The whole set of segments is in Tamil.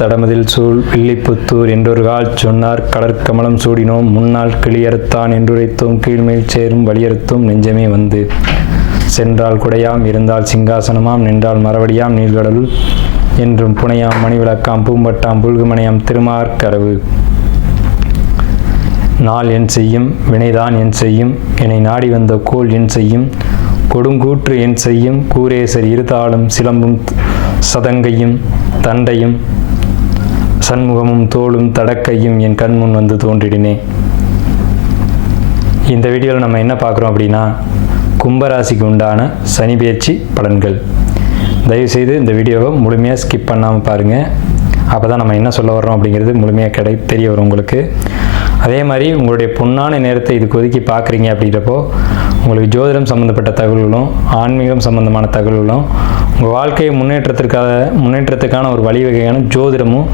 தடமதில் சூழ் வில்லிபுத்தூர் என்றொரு கால் சொன்னார் கடற்கமலம் சூடினோம் முன்னாள் கிளியறுத்தான் என்றுரைத்தோம் கீழ்மேல் சேரும் வலியறுத்தோம் நெஞ்சமே வந்து சென்றால் குடையாம் இருந்தால் சிங்காசனமாம் நின்றால் மரவடியாம் நீள்கடலுள் என்றும் புனையாம் மணிவிளக்காம் பூம்பட்டாம் புல்குமனையாம் திருமார்கரவு நாள் என் செய்யும் வினைதான் என் செய்யும் என்னை நாடி வந்த கோள் என் செய்யும் கொடுங்கூற்று என் செய்யும் கூரேசர் இருதாளும் சிலம்பும் சதங்கையும் தண்டையும் சண்முகமும் தோளும் தடக்கையும் என் கண்முன் வந்து தோன்றிடினே. இந்த வீடியோவில் நம்ம என்ன பார்க்குறோம் அப்படின்னா, கும்பராசிக்கு உண்டான சனி பெயர்ச்சி பலன்கள். தயவுசெய்து இந்த வீடியோவை முழுமையாக ஸ்கிப் பண்ணாமல் பாருங்கள். அப்போ தான் நம்ம என்ன சொல்ல வர்றோம் அப்படிங்கிறது முழுமையாக தெரிய வரும் உங்களுக்கு. அதே மாதிரி உங்களுடைய பொன்னான நேரத்தை இதுக்கு ஒதுக்கி பார்க்குறீங்க அப்படின்றப்போ உங்களுக்கு ஜோதிடம் சம்மந்தப்பட்ட தகவல்களும் ஆன்மீகம் சம்மந்தமான தகவல்களும் உங்கள் வாழ்க்கையை முன்னேற்றத்துக்கான ஒரு வழிவகையான ஜோதிடமும்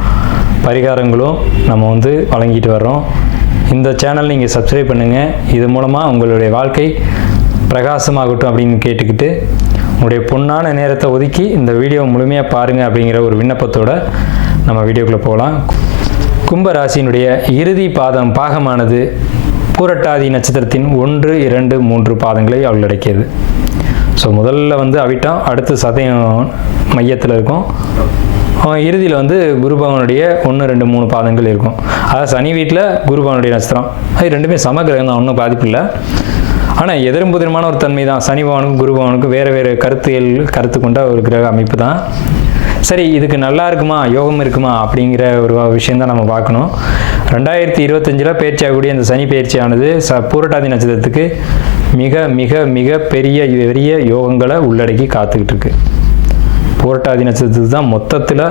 பரிகாரங்களும் நம்ம வழங்கிட்டு வர்றோம். இந்த சேனல் நீங்கள் சப்ஸ்கிரைப் பண்ணுங்கள். இது மூலமாக உங்களுடைய வாழ்க்கை பிரகாசமாகட்டும் அப்படின்னு கேட்டுக்கிட்டு உங்களுடைய பொன்னான நேரத்தை ஒதுக்கி இந்த வீடியோ முழுமையாக பாருங்கள் அப்படிங்கிற ஒரு விண்ணப்பத்தோடு நம்ம வீடியோக்குள்ளே போகலாம். கும்பராசியினுடைய இறுதி பாகமானது பூரட்டாதி நட்சத்திரத்தின் 1, 2, 3 பாதங்களை உள்ளடக்கியது. ஸோ முதல்ல அவிட்டம், அடுத்து சதயம் மையத்தில் இருக்கும். இறுதியில் குரு பகவானுடைய 1, 2, 3 பாதங்கள் இருக்கும். அதாவது சனி வீட்டில் குரு பகவானுடைய நட்சத்திரம், அது ரெண்டுமே சமகிரகம் தான், ஒன்றும் பாதிப்பு இல்லை. ஆனால் எதிரும் புதிரமான ஒரு தன்மை தான். சனி பகவானுக்கும் குரு பகவானுக்கும் வேறு வேறு கருத்து கொண்ட ஒரு கிரக அமைப்பு தான். சரி, இதுக்கு நல்லா இருக்குமா, யோகம் இருக்குமா அப்படிங்கிற ஒரு விஷயந்தான் நம்ம பார்க்கணும். 2025 பயிற்சி ஆகக்கூடிய இந்த சனி பயிற்சியானது பூரட்டாதி நட்சத்திரத்துக்கு மிக மிக மிக பெரிய யோகங்களை உள்ளடக்கி காத்துக்கிட்டு இருக்கு. பூரட்டாதி நட்சத்திரத்துக்கு தான் மொத்தத்தில்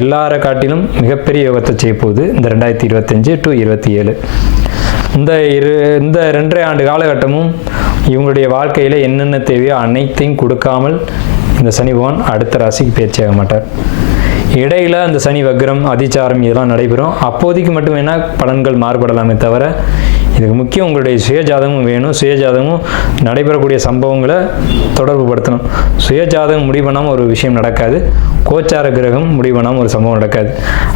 எல்லாரை காட்டிலும் மிகப்பெரிய யோகத்தை செய்ய போகுது இந்த 2025 to 27. இந்த 2.5 ஆண்டு காலகட்டமும் இவங்களுடைய வாழ்க்கையில் என்னென்ன தேவையோ அனைத்தையும் கொடுக்காமல் இந்த சனி பகவான் அடுத்த ராசிக்கு பயிற்சியாக மாட்டார். இடையில் அந்த சனி வக்ரம், அதிச்சாரம் இதெல்லாம் நடைபெறும். அப்போதைக்கு மட்டும் வேணால் பலன்கள் மாறுபடலாமே தவிர இதுக்கு முக்கியம் உங்களுடைய சுயஜாதகமும் வேணும். சுயஜாதகமும் நடைபெறக்கூடிய சம்பவங்களை தொடர்பு படுத்தணும். சுயஜாதகம் முடிவு பண்ணாமல் ஒரு விஷயம் நடக்காது. கோச்சார கிரகம் முடிவு பண்ணாமல் ஒரு சம்பவம் நடக்காது.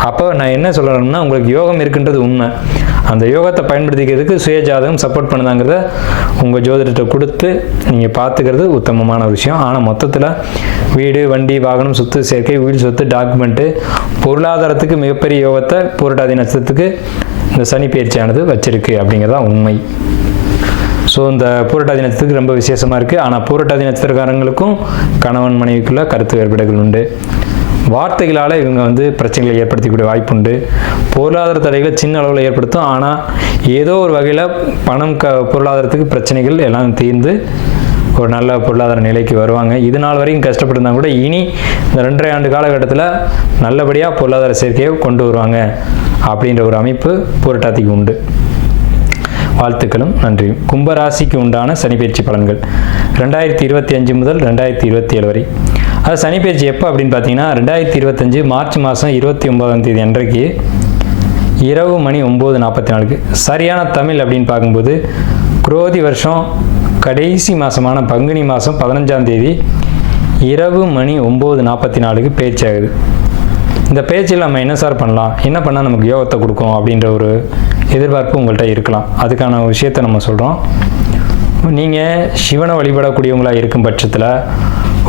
அப்போ நான் என்ன சொல்கிறேன்னா, உங்களுக்கு யோகம் இருக்குன்றது உண்மை. அந்த யோகத்தை பயன்படுத்திக்கிறதுக்கு சுயஜாதகம் சப்போர்ட் பண்ணுதாங்கிறத உங்கள் ஜோதிடத்தை கொடுத்து நீங்கள் பார்த்துக்கிறது உத்தமமான விஷயம். ஆனால் மொத்தத்தில் வீடு, வண்டி, வாகனம், சொத்து சேர்க்கை, வீடு, சொத்து, டாக்குமெண்ட்டு, பொருளாதாரத்துக்கு மிகப்பெரிய யோகத்தை பூரட்டாதி நட்சத்திரத்துக்கு இந்த சனி பயிற்சியானது வச்சிருக்கு அப்படிங்கிறதான் உண்மை. ஸோ இந்த பூரட்டாதி நட்சத்திரத்துக்கு ரொம்ப விசேஷமாக இருக்குது. ஆனால் பூரட்டாதி நட்சத்திரக்காரங்களுக்கும் கணவன் மனைவிக்குள்ள கருத்து வேறுபாடுகள் உண்டு. வார்த்தைகளால் இவங்க பிரச்சனைகளை ஏற்படுத்தக்கூடிய வாய்ப்பு உண்டு. பொருளாதார தடைகளை சின்ன அளவில் ஏற்படுத்தும். ஆனால் ஏதோ ஒரு வகையில் பணம் பொருளாதாரத்துக்கு பிரச்சனைகள் எல்லாம் தீர்ந்து ஒரு நல்ல பொருளாதார நிலைக்கு வருவாங்க. இது நாள் வரைக்கும் கஷ்டப்பட்டிருந்தாங்க கூட இனி இந்த 2.5 ஆண்டு காலகட்டத்தில் நல்லபடியாக பொருளாதார சேர்க்கையை கொண்டு வருவாங்க அப்படின்ற ஒரு அமைப்பு பூரட்டாதிக்கு உண்டு. வாழ்த்துக்களும் நன்றியும். கும்பராசிக்கு உண்டான சனிப்பெயர்ச்சி பலன்கள் 2025 முதல் 2027 வரை. அது சனிப்பெயர்ச்சி எப்போ அப்படின்னு பார்த்தீங்கன்னா, 2025 மார்ச் மாதம் 29ஆம் தேதி அன்றைக்கு இரவு மணி 9:44. சரியான தமிழ் அப்படின்னு பார்க்கும்போது குரோதி வருஷம் கடைசி மாதமான பங்குனி மாதம் 15ஆம் தேதி இரவு மணி 9:44 பேச்சு ஆகுது. இந்த பேச்சில் நம்ம என்ன சார் பண்ணலாம், என்ன பண்ணால் நமக்கு யோகத்தை கொடுக்கும் அப்படின்ற ஒரு எதிர்பார்ப்பு உங்கள்கிட்ட இருக்கலாம். அதுக்கான விஷயத்தை நம்ம சொல்கிறோம். நீங்கள் சிவனை வழிபடக்கூடியவங்களாக இருக்கும் பட்சத்தில்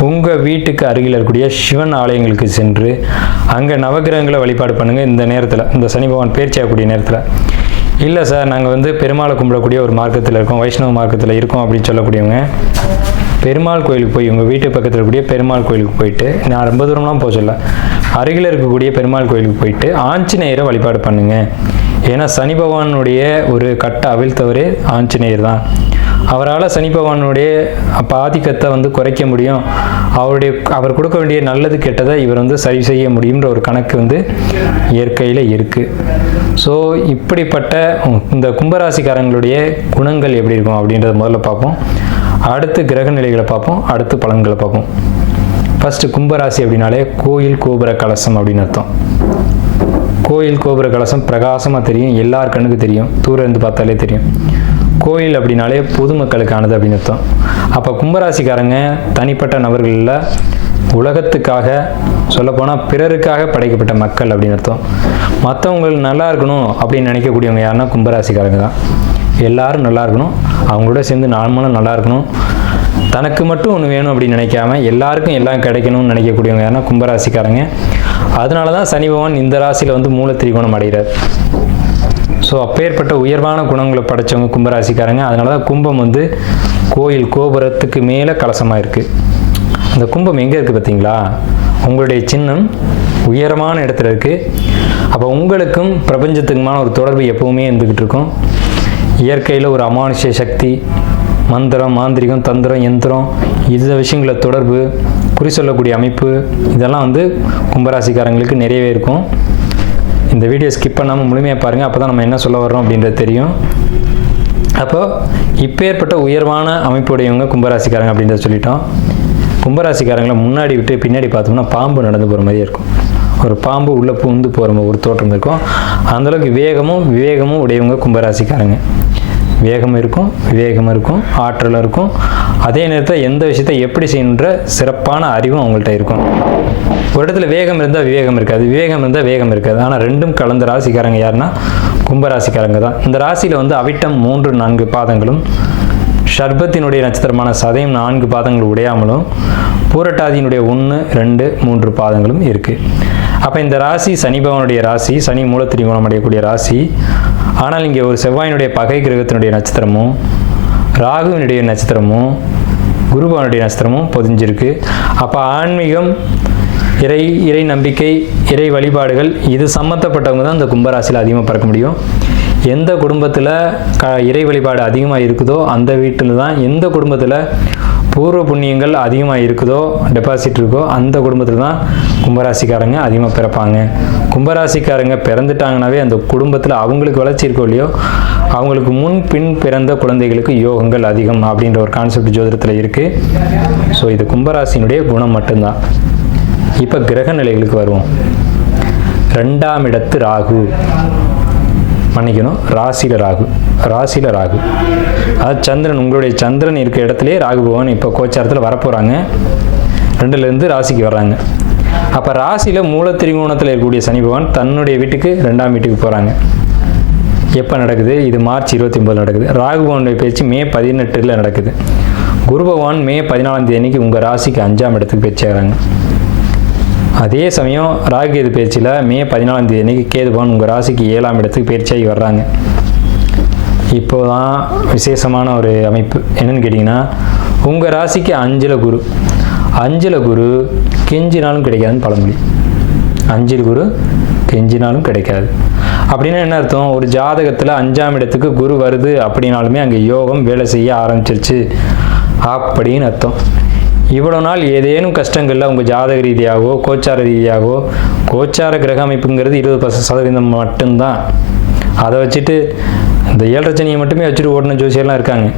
உங்கள் வீட்டுக்கு அருகில் இருக்கக்கூடிய சிவன் ஆலயங்களுக்கு சென்று அங்கே நவகிரகங்களை வழிபாடு பண்ணுங்கள். இந்த நேரத்தில், இந்த சனி பகவான் பேர்ச்சி ஆகக்கூடிய நேரத்தில். இல்லை சார், நாங்கள் பெருமாளை கும்பிடக்கூடிய ஒரு மார்க்கத்தில் இருக்கோம், வைஷ்ணவ மார்க்கத்தில் இருக்கோம் அப்படின்னு சொல்லக்கூடியவங்க பெருமாள் கோயிலுக்கு போய், உங்கள் வீட்டு பக்கத்தில் இருக்கக்கூடிய பெருமாள் கோயிலுக்கு போயிட்டு, நான் ரொம்ப தூரம்லாம் போக சொல்ல, அருகில் இருக்கக்கூடிய பெருமாள் கோயிலுக்கு போயிட்டு ஆஞ்சநேயரை வழிபாடு பண்ணுங்கள். ஏன்னா சனி பகவானுடைய ஒரு கட்டை அவிழ்த்தவரே ஆஞ்சநேயர் தான். அவரால் சனி பகவானுடைய ஆதிக்கத்தை குறைக்க முடியும். அவர் கொடுக்க வேண்டிய நல்லது கெட்டதை இவர் சரி செய்ய முடியுன்ற ஒரு கணக்கு இயற்கையில் இருக்குது. ஸோ இப்படிப்பட்ட இந்த கும்பராசிக்காரங்களுடைய குணங்கள் எப்படி இருக்கும் அப்படின்றத முதல்ல பார்ப்போம். அடுத்து கிரக நிலைகளை பார்ப்போம். அடுத்து பலன்களை பார்ப்போம். ஃபஸ்ட்டு கும்பராசி அப்படின்னாலே கோயில் கோபுர கலசம் அப்படின்னு அர்த்தம். கோயில் கோபுர கலசம் பிரகாசமாக தெரியும், எல்லார் கண்ணுக்கு தெரியும், தூரம் இருந்து பார்த்தாலே தெரியும். கோயில் அப்படின்னாலே பொதுமக்களுக்கானது அப்படின்னு அர்த்தம். அப்போ கும்பராசிக்காரங்க தனிப்பட்ட நபர்களில் உலகத்துக்காக, சொல்லப்போனால் பிறருக்காக படைக்கப்பட்ட மக்கள் அப்படின்னு அர்த்தம். மற்றவங்களுக்கு நல்லா இருக்கணும் அப்படின்னு நினைக்கக்கூடியவங்க யாருன்னா கும்பராசிக்காரங்க தான். எல்லாரும் நல்லா இருக்கணும், அவங்களோட சேர்ந்து நாமளும் நல்லா இருக்கணும், தனக்கு மட்டும் ஒன்று வேணும் அப்படின்னு நினைக்காம எல்லாருக்கும் எல்லாம் கிடைக்கணும்னு நினைக்கக்கூடியவங்க யாருன்னா கும்பராசிக்காரங்க. அதனால தான் சனி பகவான் இந்த ராசியில் வந்து மூல திரிகோணம் அடைகிறார். ஸோ அப்பேற்பட்ட உயர்வான குணங்களை படைத்தவங்க கும்பராசிக்காரங்க. அதனால தான் கும்பம் வந்து கோயில் கோபுரத்துக்கு மேலே கலசமாக இருக்குது. அந்த கும்பம் எங்கே இருக்குது பார்த்தீங்களா? உங்களுடைய சின்னம் உயரமான இடத்துல இருக்குது. அப்போ உங்களுக்கும் பிரபஞ்சத்துக்குமான ஒரு தொடர்பு எப்போவுமே இருந்துக்கிட்டு இருக்கும். இயற்கையில் ஒரு அமானுஷ்ய சக்தி, மந்திரம், மாந்திரிகம், தந்திரம், யந்திரம், இந்த விஷயங்கள தொடர்பு, குறி சொல்லக்கூடிய அமைப்பு, இதெல்லாம் வந்து கும்பராசிக்காரங்களுக்கு நிறையவே இருக்கும். இந்த வீடியோ ஸ்கிப் பண்ணாமல் முழுமையாக பாருங்கள். அப்போ தான் நம்ம என்ன சொல்ல வர்றோம் அப்படின்றது தெரியும். அப்போது இப்பேற்பட்ட உயர்வான அமைப்புடையவங்க கும்பராசிக்காரங்க அப்படின்றத சொல்லிட்டோம். கும்பராசிக்காரங்களை முன்னாடி விட்டு பின்னாடி பார்த்தோம்னா பாம்பு நடந்து போகிற மாதிரியே இருக்கும். ஒரு பாம்பு உள்ளே பூந்து போகிற ஒரு தோற்றம் இருக்கும். அந்தளவுக்கு வேகமும் விவேகமும் உடையவங்க கும்பராசிக்காரங்க. வேகம் இருக்கும், விவேகம் இருக்கும், ஆற்றலும் இருக்கும். அதே நேரத்தில் எந்த விஷயத்தை எப்படி செய்யணுன்ற சிறப்பான அறிவும் அவங்கள்ட்ட இருக்கும். ஒரு இடத்துல வேகம் இருந்தால் விவேகம் இருக்காது, விவேகம் இருந்தால் வேகம் இருக்காது. ஆனால் ரெண்டும் கலந்த ராசிக்காரங்க யாருன்னா கும்பராசிக்காரங்க தான். இந்த ராசியில் வந்து அவிட்டம் 3-4 பாதங்களும், ஷர்பத்தினுடைய நட்சத்திரமான சதயம் 4 பாதங்கள் உடையாமலும், பூரட்டாதியினுடைய 1-2-3 பாதங்களும் இருக்குது. அப்போ இந்த ராசி சனி பகவானுடைய ராசி, சனி மூல திரிகோணம் அடையக்கூடிய ராசி. ஆனால் இங்கே ஒரு செவ்வாயினுடைய பகை கிரகத்தினுடைய நட்சத்திரமும், ராகுவினுடைய நட்சத்திரமும், குரு பகவானுடைய நட்சத்திரமும் பொதிஞ்சிருக்கு. அப்போ ஆன்மீகம், இறை நம்பிக்கை, இறை வழிபாடுகள், இது சம்மந்தப்பட்டவங்க தான் இந்த கும்பராசியில் அதிகமாக பிறக்க முடியும். எந்த குடும்பத்தில் இறை வழிபாடு அதிகமாக இருக்குதோ அந்த வீட்டில் தான், எந்த குடும்பத்தில் பூர்வ புண்ணியங்கள் அதிகமாக இருக்குதோ, டெபாசிட் இருக்கோ, அந்த குடும்பத்தில் தான் கும்பராசிக்காரங்க அதிகமாக பிறப்பாங்க. கும்பராசிக்காரங்க பிறந்துட்டாங்கனாவே அந்த குடும்பத்தில் அவங்களுக்கு வளர்ச்சி இருக்கோ இல்லையோ, அவங்களுக்கு முன் பின் பிறந்த குழந்தைகளுக்கு யோகங்கள் அதிகம் அப்படின்ற ஒரு கான்செப்ட் ஜோதிடத்தில் இருக்குது. ஸோ இது கும்பராசினுடைய குணம் மட்டும்தான். இப்போ கிரக நிலைகளுக்கு வருவோம். 2ஆம் இடத்து ராகு, மன்னிக்கணும், ராசியில் ராகு. அதாவது சந்திரன், உங்களுடைய சந்திரன் இருக்கிற இடத்துலேயே ராகு பகவான் இப்போ கோச்சாரத்தில் வரப்போகிறாங்க. 2லேருந்து ராசிக்கு வர்றாங்க. அப்போ ராசியில் மூல திரிகோணத்தில் இருக்கக்கூடிய சனி பகவான் தன்னுடைய வீட்டுக்கு 2ஆம் வீட்டுக்கு போகிறாங்க. எப்போ நடக்குது? இது மார்ச் 29 நடக்குது. ராகு பகவானுடைய பேச்சு மே 18 நடக்குது. குரு பகவான் மே 14 அன்னைக்கு உங்கள் ராசிக்கு 5ஆம் இடத்துக்கு பேச்சாகிறாங்க. அதே சமயம் ராகுகேது பேச்சில் மே 14 அன்னைக்கு கேது பகவான் உங்கள் ராசிக்கு 7ஆம் இடத்துக்கு பயிற்சியாகி வர்றாங்க. இப்போ தான் விசேஷமான ஒரு அமைப்பு என்னன்னு கேட்டிங்கன்னா, உங்கள் ராசிக்கு 5ல் குரு. 5ல் குரு கெஞ்சினாலும் கிடைக்காதுன்னு பழமொழி. 5ல் குரு கெஞ்சினாலும் கிடைக்காது அப்படின்னா என்ன அர்த்தம்? ஒரு ஜாதகத்தில் 5ஆம் இடத்துக்கு குரு வருது அப்படின்னாலுமே அங்கே யோகம் வேலை செய்ய ஆரம்பிச்சிருச்சு அப்படின்னு அர்த்தம். இவ்வளோ நாள் ஏதேனும் கஷ்டங்களில் உங்கள் ஜாதக ரீதியாகவோ கோச்சார ரீதியாகவோ, கோச்சார கிரக அமைப்புங்கிறது 20% மட்டும்தான். அதை வச்சுட்டு இந்த 7.5 சனியை மட்டுமே வச்சுட்டு ஓடின ஜோசியெல்லாம் இருக்காங்க.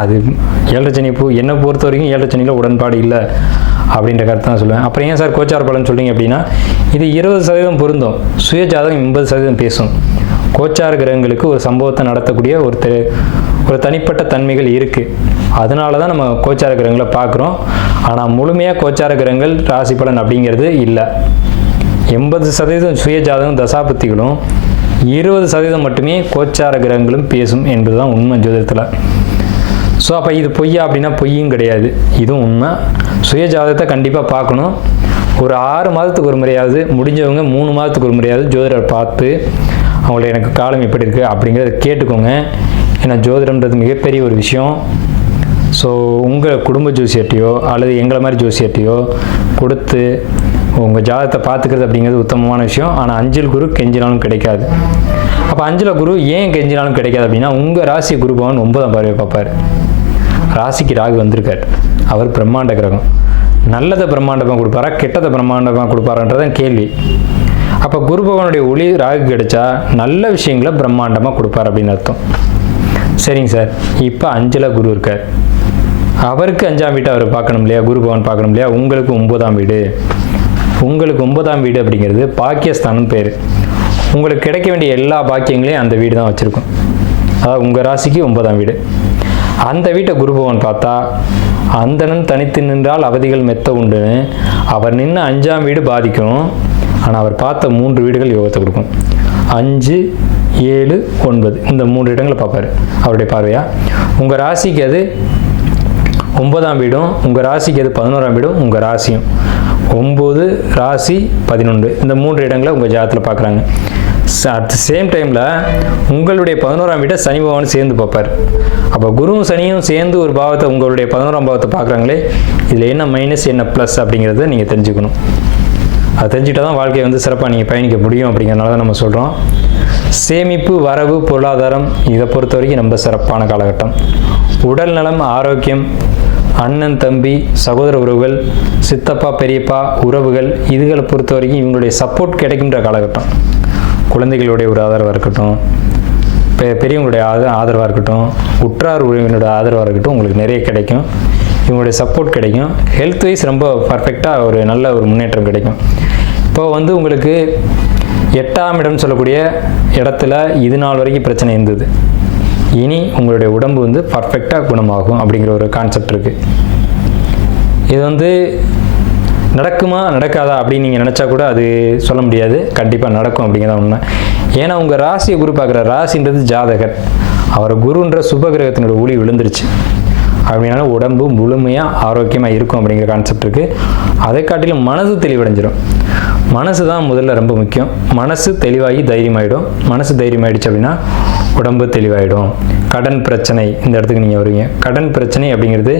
அது 7.5 சனி என்னை பொறுத்த வரைக்கும் 7.5 சனியில் உடன்பாடு இல்லை அப்படின்ற கருத்து தான் சொல்லுவேன். அப்புறம் ஏன் சார் கோச்சார பலன் சொல்கிறீங்க அப்படின்னா, இது 20% பொருந்தும், சுய ஜாதகம் 80% பேசும். கோச்சார கிரகங்களுக்கு ஒரு சம்பவத்தை நடத்தக்கூடிய ஒரு தனிப்பட்ட தன்மைகள் இருக்குது. அதனால தான் நம்ம கோச்சார கிரகங்களை பார்க்குறோம். ஆனால் முழுமையாக கோச்சார கிரகங்கள் ராசி பலன் அப்படிங்கிறது இல்லை. 80% சுய ஜாதகம் தசாபுத்திகளும், 20% மட்டுமே கோச்சார கிரகங்களும் பேசும் என்பது தான் உண்மை ஜோதிடத்தில். ஸோ அப்போ இது பொய்யா அப்படின்னா பொய்யும் கிடையாது, இதுவும் உண்மை. சுய ஜாதகத்தை கண்டிப்பாக பார்க்கணும். ஒரு 6 மாதத்துக்கு ஒரு முறையாவது, முடிஞ்சவங்க 3 மாதத்துக்கு ஒரு முறையாவது ஜோதிடர் பார்த்து அவங்கள எனக்கு காலம் எப்படி இருக்குது அப்படிங்கிறத கேட்டுக்கோங்க. ஏன்னா ஜோதிடம்ன்றது மிகப்பெரிய ஒரு விஷயம். ஸோ உங்கள் குடும்ப ஜோசியர்ட்டையோ அல்லது எங்களை மாதிரி ஜோசியர்ட்டையோ கொடுத்து உங்கள் ஜாதகத்தை பார்த்துக்கிறது அப்படிங்கிறது உத்தமமான விஷயம். ஆனால் 5ல் குரு கெஞ்சினாலும் கிடைக்காது. அப்போ 5ல் குரு ஏன் கெஞ்சினாலும் கிடைக்காது அப்படின்னா, உங்கள் ராசி குரு பகவான் 9ஆம் பார்வையை பார்ப்பார். ராசிக்கு ராகு வந்திருக்கார். அவர் பிரம்மாண்ட கிரகம். நல்லதை பிரம்மாண்டமாக கொடுப்பாரா, கெட்டதை பிரம்மாண்டமாக கொடுப்பாரான்றதான் கேள்வி. அப்போ குரு பகவானுடைய ஒளி ராகு கிடைச்சா நல்ல விஷயங்களை பிரம்மாண்டமாக கொடுப்பார் அப்படின்னு அர்த்தம். சரிங்க சார், இப்போ 5ல் குரு இருக்கார். அவருக்கு 5ஆம் வீட்டை அவர் பார்க்கணும் இல்லையா, குரு பகவான் பார்க்கணும் இல்லையா. உங்களுக்கு 9ஆம் வீடு. உங்களுக்கு 9ஆம் வீடு அப்படிங்கிறது பாக்கியஸ்தானம் பேர். உங்களுக்கு கிடைக்க வேண்டிய எல்லா பாக்கியங்களையும் அந்த வீடு தான் வச்சுருக்கும். அதாவது உங்கள் ராசிக்கு 9ஆம் வீடு. அந்த வீட்டை குரு பகவான் பார்த்தா அந்தணன் தனித்து நின்றால் அவதிகள் மெத்த உண்டுன்னு அவர் நின்று 5ஆம் வீடு பாதிக்கும். ஆனால் அவர் பார்த்த 3 வீடுகள் யோகத்தை கொடுக்கும். 5, 7, 9 இந்த 3 இடங்களை பார்ப்பார் அவருடைய பார்வையா. உங்கள் ராசிக்கு அது 9ஆம் வீடும், உங்கள் ராசிக்கு அது 11ஆம் வீடும், உங்கள் ராசியும் 9 ராசி 11 இந்த 3 இடங்களை உங்கள் ஜாதகத்தில் பார்க்குறாங்க. அட் த சேம் டைமில் உங்களுடைய 11ஆம் வீட்டை சனி பகவான் சேர்ந்து பார்ப்பார். அப்போ குருவும் சனியும் சேர்ந்து ஒரு பாவத்தை உங்களுடைய 11ஆம் பாவத்தை பார்க்குறாங்களே, இதில் என்ன மைனஸ் என்ன ப்ளஸ் அப்படிங்கிறத நீங்கள் தெரிஞ்சுக்கணும். அதை தெரிஞ்சுக்கிட்டால் தான் வாழ்க்கையை வந்து சிறப்பாக நீங்கள் பயணிக்க முடியும். அப்படிங்கிறனால தான் நம்ம சொல்கிறோம். சேமிப்பு, வரவு, பொருளாதாரம் இதை பொறுத்த வரைக்கும் ரொம்ப சிறப்பான காலகட்டம். உடல் நலம், ஆரோக்கியம், அண்ணன் தம்பி சகோதர உறவுகள், சித்தப்பா பெரியப்பா உறவுகள் இதுகளை பொறுத்த வரைக்கும் இவங்களுடைய சப்போர்ட் கிடைக்கின்ற காலகட்டம். குழந்தைகளுடைய ஒரு ஆதரவாக இருக்கட்டும், பெரியவங்களுடைய ஆதரவாக இருக்கட்டும், உற்றார் உறவினருடைய ஆதரவாக இருக்கட்டும், உங்களுக்கு நிறைய கிடைக்கும். இவங்களுடைய சப்போர்ட் கிடைக்கும். ஹெல்த் வைஸ் ரொம்ப பர்ஃபெக்டாக ஒரு நல்ல ஒரு முன்னேற்றம் கிடைக்கும். இப்போ வந்து உங்களுக்கு 8ஆம் இடம் சொல்லக்கூடிய இடத்துல இது நாள் வரைக்கும் பிரச்சனை இருந்தது. இனி உங்களுடைய உடம்பு வந்து பர்ஃபெக்டாக குணமாகும் அப்படிங்கிற ஒரு கான்செப்ட் இருக்குது. இது வந்து நடக்குமா நடக்காதா அப்படின்னு நீங்கள் நினச்சா கூட அது சொல்ல முடியாது. கண்டிப்பாக நடக்கும் அப்படிங்கிறத உண்மை. ஏன்னா உங்கள் ராசியை குரு பார்க்குற ராசின்றது ஜாதகர், அவர் குருன்ற சுபகிரகத்தினோட ஒளி விழுந்துருச்சு அப்படின்னால உடம்பு முழுமையாக ஆரோக்கியமாக இருக்கும் அப்படிங்கிற கான்செப்ட் இருக்குது. அதை காட்டிலும் மனசு தெளிவடைஞ்சிடும். மனசு தான் முதல்ல ரொம்ப முக்கியம். மனசு தெளிவாகி தைரியமாகிடும். மனசு தைரியமாகிடுச்சு அப்படின்னா உடம்பு தெளிவாகிடும். கடன் பிரச்சனை இந்த இடத்துக்கு நீங்கள் வருவீங்க. கடன் பிரச்சனை அப்படிங்கிறது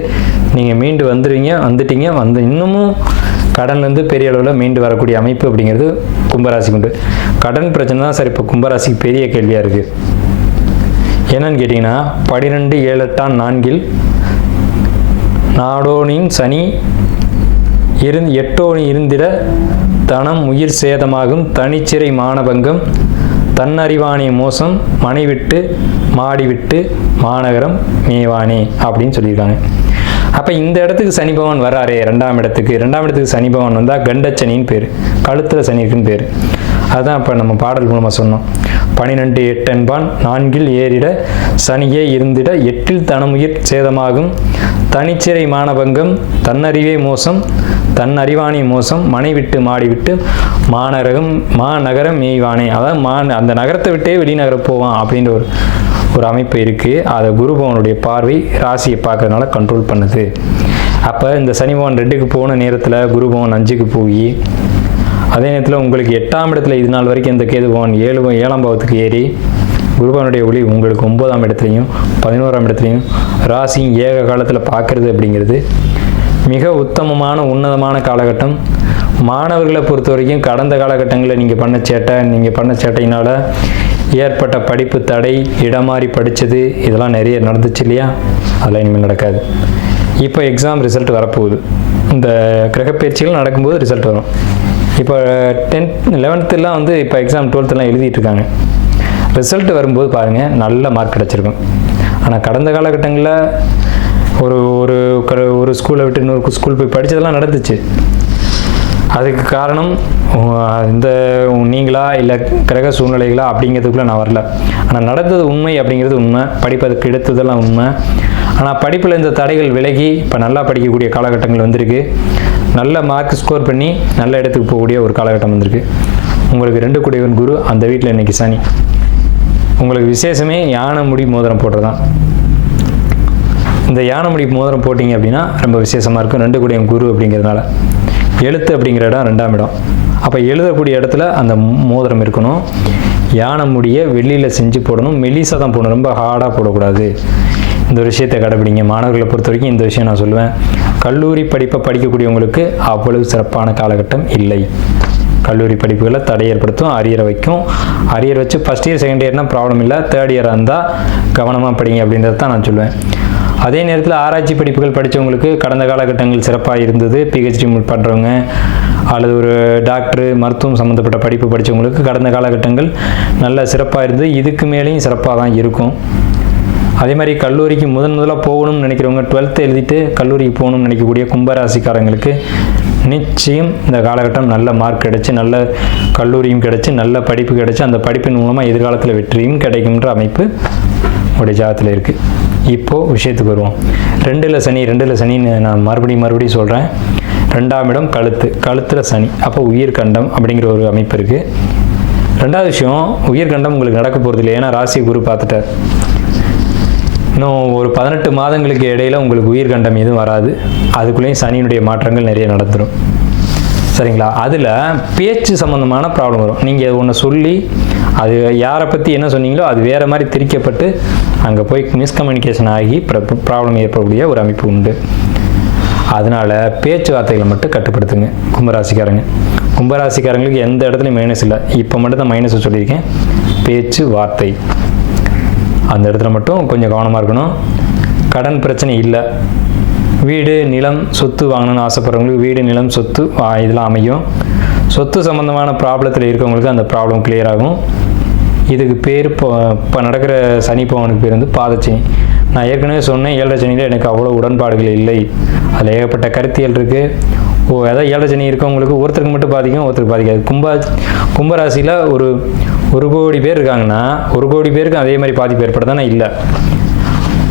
நீங்கள் மீண்டு வந்துட்டீங்க இன்னமும் கடன்லேருந்து பெரிய அளவில் மீண்டு வரக்கூடிய அமைப்பு அப்படிங்கிறது கும்பராசிக்கு உண்டு. கடன் பிரச்சனை தான் சார் இப்போ கும்பராசிக்கு பெரிய கேள்வியாக இருக்குது. என்னன்னு கேட்டிங்கன்னா 12, 7, 8, 4 நாடோனின் சனி 8 இருந்திட தனம் உயிர் சேதமாகும் தனிச்சிறை மானபங்கம் தன்னறிவானே மோசம் மனை விட்டு மாடி விட்டு மாநகரம் மேவானே அப்படின்னு சொல்லியிருக்காங்க. அப்போ இந்த இடத்துக்கு சனி பகவான் வராரே 2ஆம் இடத்துக்கு சனி பகவான் வந்தால் கண்டச்சனின்னு பேர், கழுத்தில் சனி இருக்குன்னு பேர். அதுதான் இப்போ நம்ம பாடல் மூலமாக சொன்னோம். 12 8 என்பான் 4 ஏறிட சனியே இருந்திட 8 தனமுயிர் சேதமாகும் தனிச்சிறை மானபங்கம் தன்னறிவே மோசம் தன்னறிவானே மோசம் மனை விட்டு மாடி விட்டு மாநகரம் மேய்வானே. அதாவது அந்த நகரத்தை விட்டே வெளிநகரம் போவான் அப்படின்ற ஒரு அமைப்பு இருக்குது. அதை குரு பகவானுடைய பார்வை ராசியை பார்க்கறதுனால கண்ட்ரோல் பண்ணுது. அப்போ இந்த சனி பகவான் 2க்கு போன நேரத்தில் குரு பகவான் 5க்கு போய் அதே நேரத்தில் உங்களுக்கு 8ஆம் இடத்துல இது நாள் வரைக்கும் இந்த கேது பகவான் 7ஆம் பாவத்துக்கு ஏறி குருபவனுடைய ஒளி உங்களுக்கு 9ஆம் இடத்துலையும் 11ஆம் இடத்துலையும் ராசியும் ஏக காலத்தில் பார்க்கறது அப்படிங்கிறது மிக உத்தமமான உன்னதமான காலகட்டம். மாணவர்களை பொறுத்த வரைக்கும் கடந்த காலகட்டங்களில் நீங்கள் பண்ண சேட்டையினால் ஏற்பட்ட படிப்பு தடை, இடமாறி படித்தது இதெல்லாம் நிறைய நடந்துச்சு இல்லையா? அதெல்லாம் இனிமேல் நடக்காது. இப்போ எக்ஸாம் ரிசல்ட் வரப்போகுது. இந்த கிரகப்பயிற்சிகள் நடக்கும்போது ரிசல்ட் வரும். இப்போ 10th 11th வந்து இப்போ எக்ஸாம் 12th எழுதிட்டு இருக்காங்க. ரிசல்ட் வரும்போது பாருங்கள் நல்ல மார்க் கிடச்சிருக்கும். ஆனால் கடந்த காலகட்டங்களில் ஒரு ஸ்கூலை விட்டு இன்னொரு ஸ்கூல் போய் படித்ததெல்லாம் நடந்துச்சு. அதுக்கு காரணம் இந்த நீங்களா இல்லை கிரக சூழ்நிலைகளா அப்படிங்கிறதுக்குள்ளே நான் வரல. ஆனால் நடந்தது உண்மை அப்படிங்கிறது உண்மை. படிப்பதற்கு எடுத்ததெல்லாம் உண்மை. ஆனால் படிப்பில் இந்த தடைகள் விலகி இப்போ நல்லா படிக்கக்கூடிய காலகட்டங்கள் வந்திருக்கு. நல்ல மார்க் ஸ்கோர் பண்ணி நல்ல இடத்துக்கு போகக்கூடிய ஒரு காலகட்டம் வந்திருக்கு. உங்களுக்கு 2 கூடியவன் குரு, அந்த வீட்டில் இன்றைக்கி சனி. உங்களுக்கு விசேஷமே யானை முடி மோதிரம் போடுறதான். இந்த யானை முடி மோதிரம் போட்டிங்க அப்படின்னா ரொம்ப விசேஷமாக இருக்கும். 2 கூடியவன் குரு அப்படிங்கிறதுனால. எழுத்து அப்படிங்கிற இடம் 2ஆம் இடம். அப்போ எழுதக்கூடிய இடத்துல அந்த மோதிரம் இருக்கணும். யானை முடியை வெள்ளியில் செஞ்சு போடணும். மெலிசாக தான் போடணும், ரொம்ப ஹார்டாக போடக்கூடாது. இந்த விஷயத்தை கடைபிடிங்க. மாணவர்களை பொறுத்த வரைக்கும் இந்த விஷயம் நான் சொல்லுவேன். கல்லூரி படிப்பை படிக்கக்கூடியவங்களுக்கு அவ்வளவு சிறப்பான காலகட்டம் இல்லை. கல்லூரி படிப்புகளை தடை ஏற்படுத்தும், அரியரை வைக்கும். அரியர் வச்சு ஃபஸ்ட் இயர் செகண்ட் இயர்னால் ப்ராப்ளம் இல்லை, தேர்ட் இயராக இருந்தால் கவனமாக படிங்க அப்படின்றது தான் நான் சொல்லுவேன். அதே நேரத்தில் ஆராய்ச்சி படிப்புகள் படித்தவங்களுக்கு கடந்த காலகட்டங்கள் சிறப்பாக இருந்தது. பிஹெச்டி பண்ணுறவங்க அல்லது ஒரு டாக்டரு மருத்துவம் சம்மந்தப்பட்ட படிப்பு படித்தவங்களுக்கு கடந்த காலகட்டங்கள் நல்ல சிறப்பாக இருந்தது. இதுக்கு மேலேயும் சிறப்பாக தான் இருக்கும். அதே மாதிரி கல்லூரிக்கு முதலாக போகணும்னு நினைக்கிறவங்க 12th எழுதிட்டு கல்லூரிக்கு போகணும்னு நினைக்கக்கூடிய கும்பராசிக்காரங்களுக்கு நிச்சயம் இந்த காலகட்டம் நல்ல மார்க் கிடைச்சி, நல்ல கல்லூரியும் கிடைச்சி, நல்ல படிப்பு கிடைச்சி, அந்த படிப்பின் மூலமாக எதிர்காலத்தில் வெற்றியும் கிடைக்கும்ன்ற அமைப்பு உடைய ஜாதகத்தில் இருக்குது. இப்போது விஷயத்துக்கு வருவோம். 2ல் சனின்னு நான் மறுபடியும் சொல்கிறேன். 2ஆம் இடம் கழுத்தில் சனி, அப்போ உயிர்கண்டம் அப்படிங்கிற ஒரு அமைப்பு இருக்குது. 2வது விஷயம், உயிர்கண்டம் உங்களுக்கு நடக்க போகிறது இல்லை, ஏன்னா ராசி குரு பார்த்துட்டார். இன்னும் ஒரு 18 மாதங்களுக்கு இடையில் உங்களுக்கு உயிர்கண்டம் எதுவும் வராது. அதுக்குள்ளேயும் சனியினுடைய மாற்றங்கள் நிறைய நடந்துடும். சரிங்களா? அதில் பேச்சு சம்மந்தமான ப்ராப்ளம் வரும். நீங்கள் ஒன்று சொல்லி அது யாரை பற்றி என்ன சொன்னீங்களோ அது வேறு மாதிரி திரிக்கப்பட்டு அங்கே போய் மிஸ்கம்யூனிகேஷன் ஆகி ப்ராப்ளம் ஏற்படக்கூடிய ஒரு அமைப்பு உண்டு. அதனால் பேச்சுவார்த்தைகளை மட்டும் கட்டுப்படுத்துங்க கும்பராசிக்காரங்களுக்கு எந்த இடத்துலையும் மைனஸ் இல்லை. இப்போ மட்டும் தான் மைனஸ் சொல்லியிருக்கேன். பேச்சு வார்த்தை அந்த இடத்துல மட்டும் கொஞ்சம் கவனமாக இருக்கணும். கடன் பிரச்சனை இல்லை. வீடு நிலம் சொத்து வாங்கணும்னு ஆசைப்படுறவங்களுக்கு வீடு நிலம் சொத்து இதெல்லாம் அமையும். சொத்து சம்மந்தமான ப்ராப்ளத்தில் இருக்கவங்களுக்கு அந்த ப்ராப்ளம் கிளியர் ஆகும். இதுக்கு பேர் இப்போ நடக்கிற சனி பவனுக்கு பேர் வந்து பாதச்சனி. நான் ஏற்கனவே சொன்னேன், 7ரை சனியில் எனக்கு அவ்வளோ உடன்பாடுகள் இல்லை. அதில் ஏகப்பட்ட கருத்தியல் இருக்குது. ஏதாவது 7ரை சனி இருக்கவங்களுக்கு ஒருத்தருக்கு மட்டும் பாதிக்கும், ஒருத்தருக்கு பாதிக்காது. கும்பராசியில் ஒரு கோடி பேர் இருக்காங்கன்னா 1 கோடி பேருக்கு அதே மாதிரி பாதிப்பு ஏற்படுதானே? இல்லை.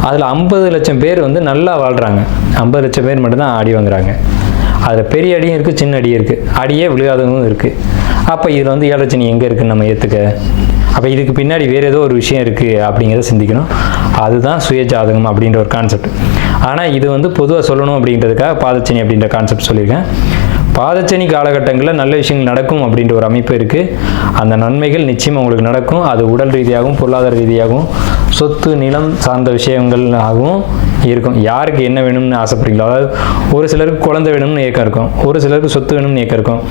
அதில் 50 லட்சம் பேர் வந்து நல்லா வாழ்கிறாங்க. 50 லட்சம் பேர் மட்டும்தான் அடி வாங்குறாங்க. அதில் பெரிய அடியும் இருக்குது, சின்ன அடியும் இருக்குது, அடியே விழுகாதவங்களும் இருக்குது. அப்போ இதில் வந்து 7ரை சனி எங்கே இருக்குன்னு நம்ம ஏற்றுக்க? அப்போ இதுக்கு பின்னாடி வேறு ஏதோ ஒரு விஷயம் இருக்குது அப்படிங்கிறத சிந்திக்கணும். அதுதான் சுயஜாதகம் அப்படின்ற ஒரு கான்செப்ட். ஆனால் இது வந்து பொதுவாக சொல்லணும் அப்படின்றதுக்காக பாதச்சனி அப்படின்ற கான்செப்ட் சொல்லியிருக்கேன். பாதச்சனி காலகட்டங்களில் நல்ல விஷயங்கள் நடக்கும் அப்படின்ற ஒரு அமைப்பு இருக்குது. அந்த நன்மைகள் நிச்சயமாக உங்களுக்கு நடக்கும். அது உடல் ரீதியாகவும் பொருளாதார ரீதியாகவும் சொத்து நிலம் சார்ந்த விஷயங்களாகவும் இருக்கும். யாருக்கு என்ன வேணும்னு ஆசைப்படுறீங்களோ, அதாவது ஒரு சிலருக்கு குழந்தை வேணும்னு ஏக்கம் இருக்கும், ஒரு சிலருக்கு சொத்து வேணும்னு ஏக்கம் இருக்கும்,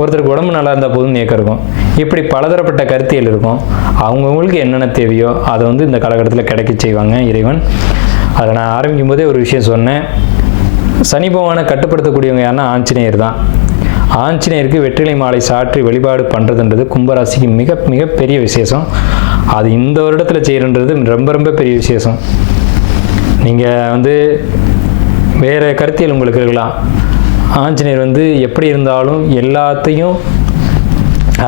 ஒருத்தருக்கு உடம்பு நல்லா இருந்தால் போதும்னு ஏக்கம் இருக்கும். இப்படி பலதரப்பட்ட கருத்தியல் இருக்கும். அவங்கவுங்களுக்கு என்னென்ன தேவையோ அதை வந்து இந்த காலகட்டத்தில் கிடைக்க செய்வாங்க இறைவன். அதை நான் ஆரம்பிக்கும் போதே ஒரு விஷயம் சொன்னேன். சனி பகவானை கட்டுப்படுத்தக்கூடியவங்க யாருன்னா ஆஞ்சநேயர் தான். ஆஞ்சநேயருக்கு வெற்றிலை மாலை சாற்றி வழிபாடு பண்ணுறதுன்றது கும்பராசிக்கு மிக மிக பெரிய விசேஷம். அது இந்த வருடத்தில் செய்கிறன்றது ரொம்ப ரொம்ப பெரிய விசேஷம். நீங்கள் வந்து வேறு கருத்தியல் உங்களுக்கு இருக்கலாம். ஆஞ்சநேயர் வந்து எப்படி இருந்தாலும் எல்லாத்தையும்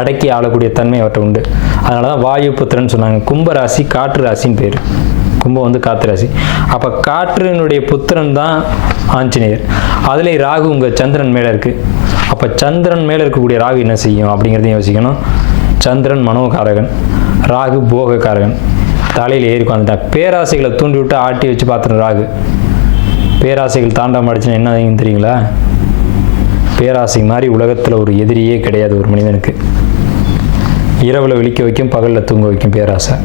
அடக்கி ஆளக்கூடிய தன்மை அவர்கிட்ட உண்டு. அதனால தான் வாயு புத்திரன்னு சொன்னாங்க. கும்பராசி காற்று ராசின்னு பேர். கும்பம் வந்து காற்று ராசி. அப்போ காற்றினுடைய புத்திரன் தான் ஆஞ்சநேயர். அதுலேயும் ராகு உங்கள் சந்திரன் மேலே இருக்குது. அப்போ சந்திரன் மேலே இருக்கக்கூடிய ராகு என்ன செய்யும் அப்படிங்கிறதையும் யோசிக்கணும். சந்திரன் மனோகாரகன், ராகு போகக்காரகன். தலையில் ஏறி உட்காந்துட்டான். பேராசைகளை தூண்டி விட்டு ஆட்டி வச்சு பார்த்துட்டு ராகு பேராசைகள் தாண்டாம அடிச்சுன்னா என்ன ஆகுதுன்னு தெரியுங்களா? பேராசை மாதிரி உலகத்தில் ஒரு எதிரியே கிடையாது ஒரு மனிதனுக்கு. இரவில் விழிக்க வைக்கும், பகலில் தூங்க வைக்கும் பேராசை.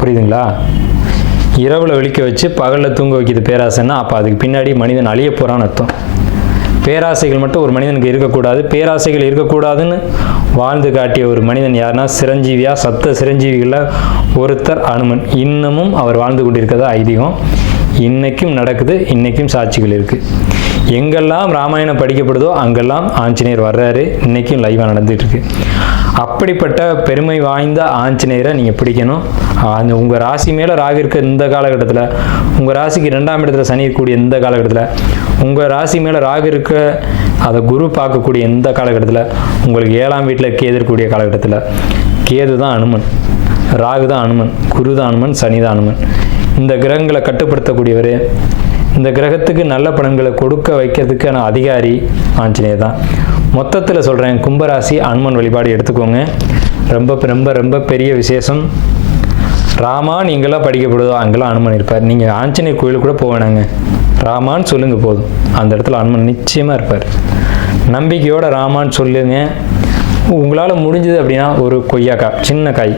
புரியுதுங்களா? இரவில் விழிக்க வச்சு பகலில் தூங்க வைக்கிது பேராசைன்னா அப்போ அதுக்கு பின்னாடி மனிதன் அழிய போகிறான்னு அர்த்தம். பேராசைகள் மட்டும் ஒரு மனிதனுக்கு இருக்கக்கூடாது. பேராசைகள் இருக்கக்கூடாதுன்னு வாழ்ந்து காட்டிய ஒரு மனிதன் யாருன்னா சிரஞ்சீவியாக சப்த சிரஞ்சீவிகளில் ஒருத்தர் அனுமன். இன்னமும் அவர் வாழ்ந்து கொண்டிருக்கிறதா ஐதீகம். இன்னைக்கும் நடக்குது, இன்னைக்கும் சாட்சிகள் இருக்குது. எங்கெல்லாம் ராமாயணம் படிக்கப்படுதோ அங்கெல்லாம் ஆஞ்சநேயர் வர்றாரு. இன்னைக்கும் லைவாக நடந்துகிட்டு இருக்கு. அப்படிப்பட்ட பெருமை வாய்ந்த ஆஞ்சநேயரை நீங்கள் பிடிக்கணும். அந்த உங்கள் ராசி மேலே ராகு இருக்க இந்த காலகட்டத்தில், உங்கள் ராசிக்கு 2ஆம் இடத்துல சனி இருக்கக்கூடிய இந்த காலகட்டத்தில், உங்கள் ராசி மேலே ராகு இருக்க அதை குரு பார்க்கக்கூடிய இந்த காலகட்டத்தில், உங்களுக்கு 7ஆம் வீட்டில் கேது இருக்கக்கூடிய காலகட்டத்தில், கேது தான் அனுமன், ராகு தான் அனுமன், குரு தான் அனுமன், சனி தான் அனுமன். இந்த கிரகங்களை கட்டுப்படுத்தக்கூடியவர். இந்த கிரகத்துக்கு நல்ல பலன்களை கொடுக்க வைக்கிறதுக்கான அதிகாரி ஆஞ்சநேயர் தான். மொத்தத்தில் சொல்கிறேன், கும்பராசி அனுமன் வழிபாடு எடுத்துக்கோங்க. ரொம்ப ரொம்ப ரொம்ப பெரிய விசேஷம். ராமா நீங்களாம் படிக்கப்படுதோ அங்கெல்லாம் அனுமன் இருப்பார். நீங்கள் ஆஞ்சநேயர் கோயிலுக்கு கூட போக வேணாங்க, ராமான்னு சொல்லுங்கள் போதும், அந்த இடத்துல அனுமன் நிச்சயமாக இருப்பார். நம்பிக்கையோட ராமான்னு சொல்லுங்க. உங்களால் முடிஞ்சது அப்படின்னா ஒரு கொய்யாக்காய், சின்ன காய்,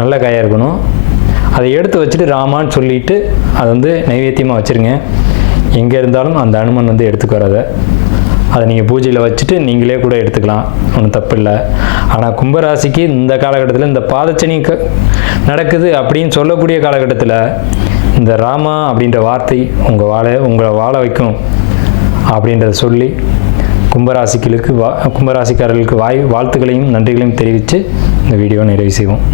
நல்ல காயாக இருக்கணும், அதை எடுத்து வச்சுட்டு ராமான்னு சொல்லிவிட்டு அதை வந்து நைவேத்தியமாக வச்சுருங்க. எங்கே இருந்தாலும் அந்த அனுமன் வந்து எடுத்துக்கு அதை நீங்கள் பூஜையில் வச்சுட்டு நீங்களே கூட எடுத்துக்கலாம், ஒன்றும் தப்பு இல்லை. ஆனால் கும்பராசிக்கு இந்த காலகட்டத்தில் இந்த பாதச்சனி நடக்குது அப்படின்னு சொல்லக்கூடிய காலகட்டத்தில் இந்த ராமா அப்படின்ற வார்த்தை உங்களை வாழ வைக்கும் அப்படின்றத சொல்லி கும்பராசிக்காரர்களுக்கு வாழ்த்துக்களையும் நன்றிகளையும் தெரிவித்து இந்த வீடியோ நிறைவு செய்வோம்.